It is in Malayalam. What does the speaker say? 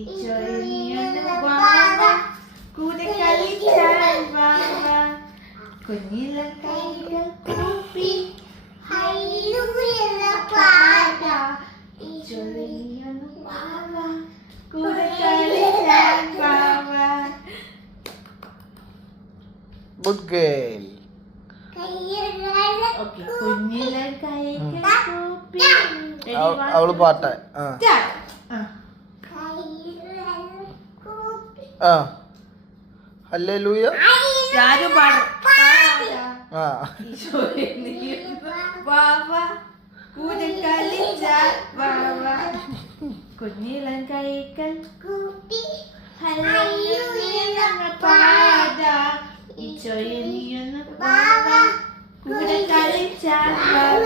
ഈശോയെന്ന് വാവ കൂടെ കളിച്ചാൽ വാവ കുഞ്ഞിളം കൈകൾ കൂപ്പി ഹല്ലേലൂയ പാടാ ഈശോയെന്ന് വാവ കൂടെ കളിച്ചാൽ വാവ. Good girl. ഓക്കേ കുഞ്ഞിളം കൈകൾ കൂപ്പി അവള് പാട്ടെ. ആ ഹല്ലേലൂയ. ഞാനും പാടും. ആ വാവ കൂടെ കളിച്ചാൽ വാവ കുഞ്ഞിളം കൈകൾ കൂപ്പി ഹല്ലേലൂയ പാടാ ഈശോയെ നീയൊന്ന് വാവ കൂടെ കളിച്ചാൽ വാവ.